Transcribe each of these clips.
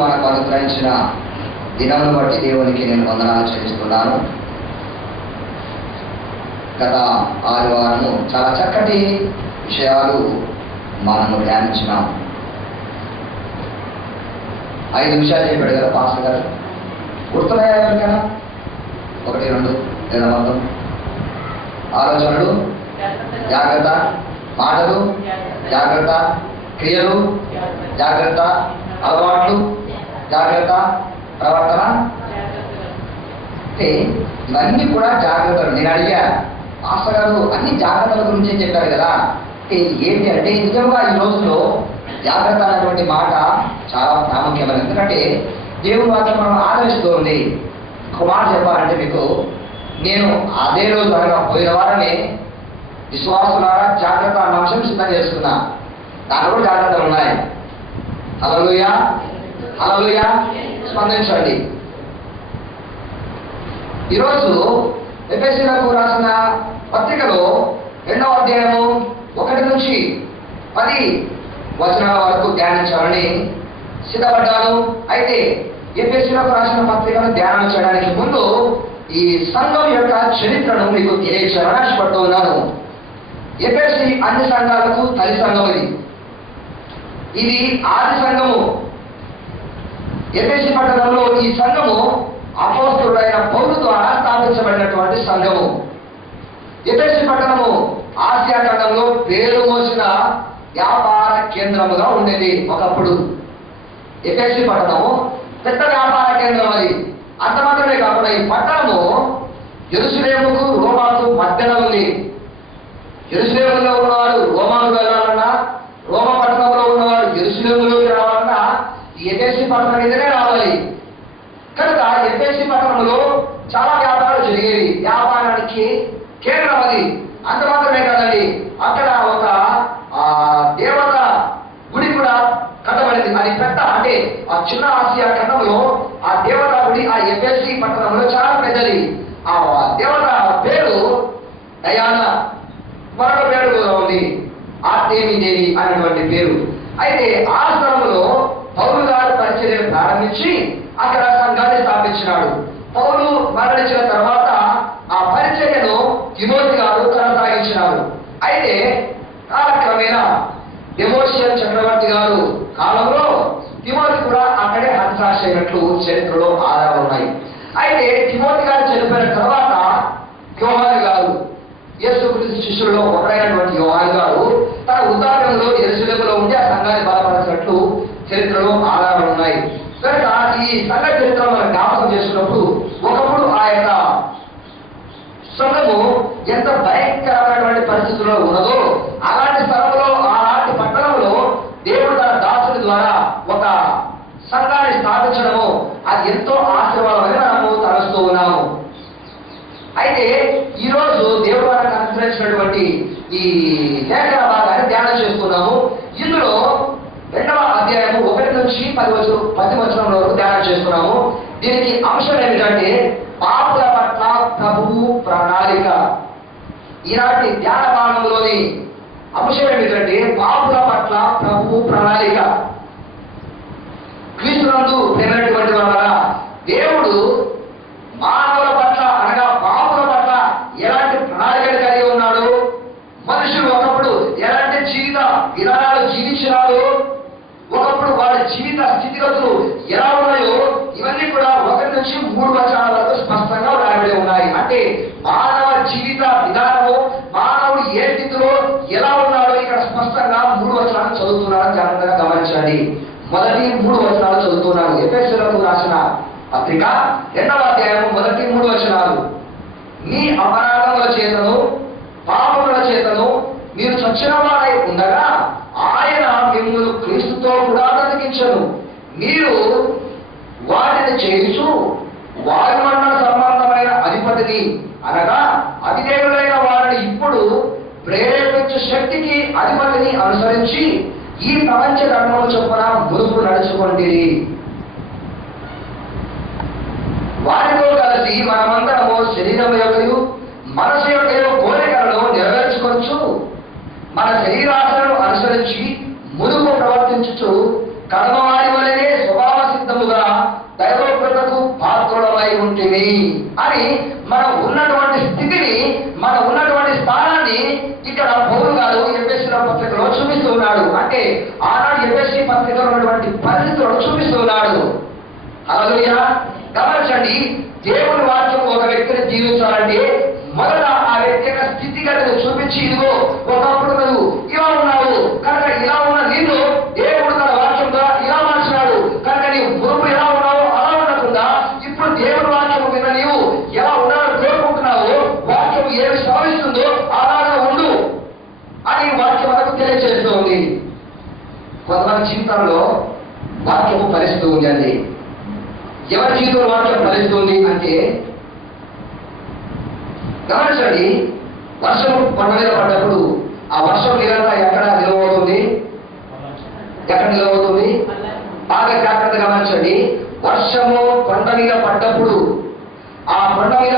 మనకు అనుగ్రహించిన దినమును బట్టి దేవునికి నేను వందనాలు చెల్లిస్తున్నాను. గత ఆదివారము చాలా చక్కటి విషయాలు మనము ధ్యానించినాం. 5 నిమిషాలు చెప్పాడు కదా పాస్టర్ గారు, గుర్తున్నాయా ఎవరికైనా? 1, 2 లేదా మొత్తం? ఆలోచనలు జాగ్రత్త, మాటలు జాగ్రత్త, క్రియలు జాగ్రత్త, అలవాట్లు జాగ్రత్త, ప్రవర్తన. అంటే ఇవన్నీ కూడా జాగ్రత్తలు. నేను అడిగా పాస్టర్ గారు అన్ని జాగ్రత్తల గురించి చెప్పారు కదా, ఏంటి అంటే నిజంగా ఈ రోజులో జాగ్రత్త అనేటువంటి మాట చాలా ప్రాముఖ్యమైనది. ఎందుకంటే దేవుని మాత్రం మనం ఆదరిస్తుంది. ఒక మాట చెప్పాలంటే మీకు, నేను అదే రోజు అనగా పోయిన వారమే విశ్వాసులారా జాగ్రత్త అన్న అంశం సిద్ధం చేసుకున్నా. దాంట్లో కూడా జాగ్రత్తలు ఉన్నాయి. హల్లెలూయా, హల్లెలూయా. స్పందించండి. ఈరోజు ఎఫెసీయులకు రాసిన పత్రికలో 2వ అధ్యాయము 1 నుంచి 10 వచనాల వరకు ధ్యానించాలని సిద్ధపడ్డాను. అయితే ఎఫెసీయులకు రాసిన పత్రికను ధ్యానం చేయడానికి ముందు ఈ సంఘం యొక్క చరిత్రను మీకు తెలియజేయాలని ఆశపడుతూ ఉన్నాను. ఎఫెసీ అన్ని సంఘాలకు తల్లి సంఘం. ఇది ఆది సంఘము. ఎఫెసీ పట్టణంలో ఈ సంఘము అపోస్తలుడైన పౌలు ద్వారా స్థాపించబడినటువంటి సంఘము. ఎఫెసీ పట్టణము ఆసియా ఖండంలో పేరు మోసిన వ్యాపార కేంద్రముగా ఉండేది ఒకప్పుడు. ఎఫెసీ పట్టణము పెద్ద వ్యాపార కేంద్రం. అది అంత మాత్రమే కాకుండా ఈ పట్టణము యెరూషలేముకు రోమాకు మధ్యలో ఉంది. యెరూషలేములో ఉన్నవాడు రోమాకు వెళ్ళాలన్నా, రోమ పట్టణంలో ఉన్నవాడు యెరూషలేములోకి రావాలన్నా ఈ ఎఫెసీ పట్టణం మీదనే రావాలి. కనుక ఎఫెసీ పట్టణంలో చాలా వ్యాపారాలు జరిగేవి. వ్యాపారానికి కేంద్రం అది. అంత మాత్రమే కాదండి, అక్కడ ఒక దేవత గుడి కూడా కట్టబడింది. అది పెద్ద, అంటే ఆ చిన్న ఆసియా ఖండంలో ఆ దేవత గుడి ఆ ఎఫెసీ పట్టణంలో చాలా పెద్దది. ఆ దేవత పేరు డయానా, మరొక పేరు కూడా ఉంది ఆర్తెమి దేవి అనేటువంటి పేరు. అయితే ఆ స్థలంలో పౌలు గారు పరిచర్యను ప్రారంభించి అక్కడ సంఘాన్ని స్థాపించినాడు. పౌలు మరణించిన తర్వాత ఆ పరిచర్యను తిమోతి గారు కొనసాగించినారు. అయితే కాలక్రమేణా డెమోషియన్ చక్రవర్తి గారు కాలంలో తిమోతి కూడా అక్కడే హతసాక్షి అయినట్లు చరిత్రలో ఆధారాలు ఉన్నాయి. అయితే తిమోతి గారు చనిపోయిన తర్వాత యోహాను గారు, యేసుక్రీస్తు శిష్యులలో ఒకరైనటువంటి యోహాను గారు తన వృద్ధాప్యంలో యెరూషలేములో ఉండి ఆ సంఘాన్ని బలపరిచినట్లు చరిత్రలో ఆధారాలు ఉన్నాయి. కనుక ఈ సంఘ చరిత్ర మనం జ్ఞాపకం చేసుకున్నప్పుడు ఒకప్పుడు ఆ యొక్క సంఘము ఎంత భయంకరమైనటువంటి పరిస్థితుల్లో ఉన్నదో అలాంటి స్థలంలో, అలాంటి పట్టణంలో దేవుడు తన దాసుని ద్వారా ఒక సంఘాన్ని స్థాపించడము అది ఎంతో ఆశీర్వాదమని మనము తలుస్తూ ఉన్నాము. అయితే ఈరోజు దేవుడు మనకు అనుగ్రహించినటువంటి ఈ లేఖన భాగాన్ని ధ్యానం చేసుకున్నాము. ఇందులో 2వ అధ్యాయము 1 నుంచి 10 వచనం వరకు ధ్యానం చేసుకున్నాము. దీనికి అంశం ఏమిటంటే పాపుల పట్ల ప్రభువు ప్రణాళిక. ఈనాటి ధ్యాన భాగంలోని అంశం ఏమిటంటే పాపుల పట్ల ప్రభువు ప్రణాళిక. క్రీస్తునందు ప్రేమైనటువంటి వాళ్ళ దేవుడు మానవుల పట్ల అనగా పాపుల పట్ల ఎలాంటి ప్రణాళికలు కలిగి ఉన్నాడు, మనుషులు ఒకప్పుడు ఎలాంటి జీవిత విధానాలు జీవించినాడు, ఒకప్పుడు వారి జీవిత స్థితిగతులు ఎలా ఉన్నాయో ఇవన్నీ కూడా 1 నుంచి 3 వచనాల వరకు స్పష్టంగా రాయబడి ఉన్నాయి. అంటే మానవ జీవిత విధానము, మానవుడు ఏ స్థితిలో ఎలా ఉన్నాడో ఇక్కడ స్పష్టంగా 3 వచనాలు చదువుతున్నారని జాగ్రత్తగా గమనించండి. మొదటి 3 వచనాలు చదువుతున్నారు. ఎఫెసీయులకు రాసిన పత్రిక 2వ అధ్యాయం మొదటి 3 వచనాలు. మీ అపరాధముల చేతను పాపముల చేతను మీరు చచ్చిన వారై ఉండగా ఆయన మిమ్మల్ని క్రీస్తుతో కూడా బ్రతికించను. మీరు వాటిని చేయించు వాయుమండల సంబంధమైన అధిపతిని అనగా అవిధేయులైన వారిని ఇప్పుడు ప్రేరేపించే శక్తికి అధిపతిని అనుసరించి ఈ ప్రపంచ ధర్మము చొప్పున మునుపు నడుచుకోండి. వారితో కలిసి మనమందరము శరీరం యొక్కయు మనసు యొక్కయు కోరికలను నెరవేర్చుకోవచ్చు. మన శరీరాశలను అనుసరించి మునుపు ప్రవర్తించుచు కర్మవారి వలనే స్వభావ సిద్ధము ఉంటుంది అని మనం ఉన్నటువంటి స్థితిని, మనం ఉన్నటువంటి స్థానాన్ని ఇక్కడ పౌలు గారు ఎఫెసీ పత్రికలో చూపిస్తూ ఉన్నాడు. అంటే ఆనాడు ఎఫెసీ పత్రికలో ఉన్నటువంటి పరిస్థితులను చూపిస్తూ ఉన్నాడు. హల్లెలూయా. గమనించండి, దేవుని వాక్యం ఒక వ్యక్తిని జీవించాలంటే మొదట ఆ వ్యక్తి యొక్క స్థితిగతిని చూపించి, ఇదిగో ఒకప్పుడు నువ్వు ఇలా ఉన్నావు కనుక ఇలా ఉన్న నిన్ను దేవుడు తన వాక్యం ద్వారా ఇలా మార్చినాడు కనుక నీవు పూర్వం ఎలా ఉన్నావు అలా ఉండకుండా ఇప్పుడు దేవుని వాక్యం మీద నీవు ఎలా ఉన్నావు కోరుకుంటున్నావు, వాక్యం ఏమి శ్రమిస్తుందో అలాగే ఉండు అని వాక్యం మనకు తెలియజేస్తూ ఉంది. కొంతమంది జీవితంలో వాక్యము ఫలిస్తూ ఉంది అండి. ఎవరి జీవితంలో వాక్యం ఫలిస్తుంది అంటే, గమనించండి, వర్షం కొండ మీద పడ్డప్పుడు ఆ వర్షం నీరంతా ఎక్కడ నిలవవుతుంది? ఎక్కడ నిలవవుతుంది? బాగా జాగ్రత్త గమనించండి. వర్షము కొండ మీద పడ్డప్పుడు ఆ కొండ మీద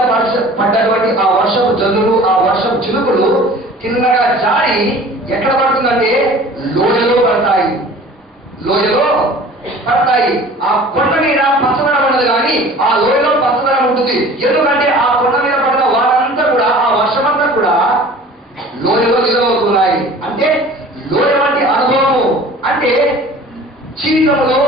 పడ్డటువంటి ఆ వర్షపు జల్లులు, ఆ వర్షపు చినుకులు కిందగా జారి ఎక్కడ పడుతుందంటే లోయలో పడతాయి. లోయలో పడతాయి. ఆ కొండ మీద పచ్చదనం ఉండదు కానీ ఆ లోయలో పచ్చదనం ఉంటుంది. ఎందుకంటే ఆ కొండ మీద పడిన వారంతా కూడా, ఆ వర్షమంతా కూడా లోయలో నిలవవుతున్నాయి. అంటే లోయ వంటి అనుభవము అంటే జీవితంలో